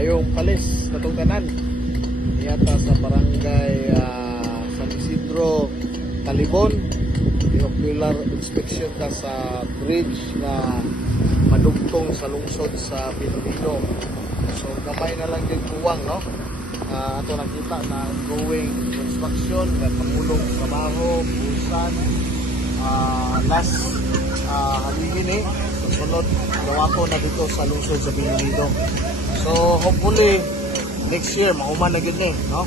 Ayong palis katong tanan yata sa barangay San Isidro, Talibon. Ocular inspection ka sa bridge na madugtong sa lungsod sa Binondo. So gamay na lang din tuwang, no? Ato nakita na ongoing construction, pamulong trabaho, busan, last haligin sunod gawa ko na dito sa lungsod sa Binondo. So hopefully next year mauman na gid ni, no?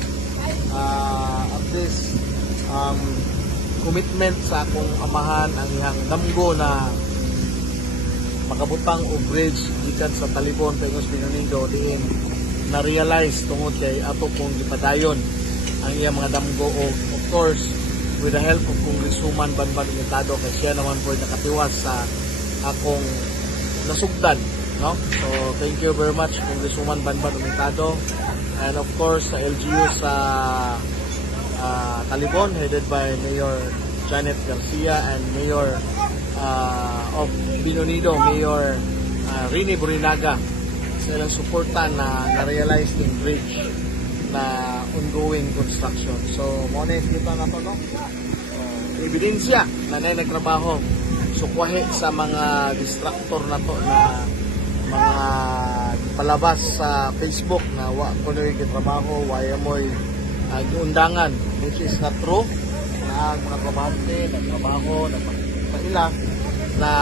At least commitment sa akong amahan ang iyang damgo na makabutang og bridge gikan sa Talibon pangos Binondo diin na realize tungod kay ato kong gipadayon ang iyang mga damgo, o of course with the help of Congresswoman Banban Umitado kay siya naman po nakatiwas sa akong nasugdan, no? So thank you very much Congresswoman Banban Umitado, and of course sa LGU sa Talibon headed by Mayor Janet Garcia and Mayor of Binondo, Mayor Rini Burinaga, sa ilang suporta na na-realize yung bridge na ongoing construction. So muna kita na to, no? Ebidensya na nagtrabaho sukwahe sa mga distractor na to na mga palabas sa Facebook na wa kunoy gitrabaho, waya mo'y giundangan, which is not true. Na ang mga trabahante nagtrabaho, nagpaila na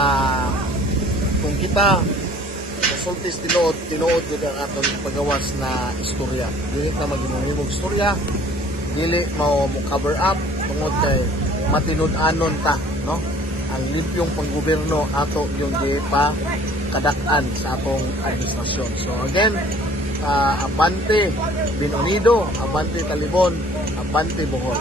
kung kita kasultis tinuod din ang atong pagawas na istorya. Dili na maghimuhimog istorya, dili mo cover up tungod kay matinud-anon ta, no? Ang limpyong panggobyerno ato yung gipa kadak-an sa atong administrasyon. So again, abante Binondo, abante Talibon, abante Bohol.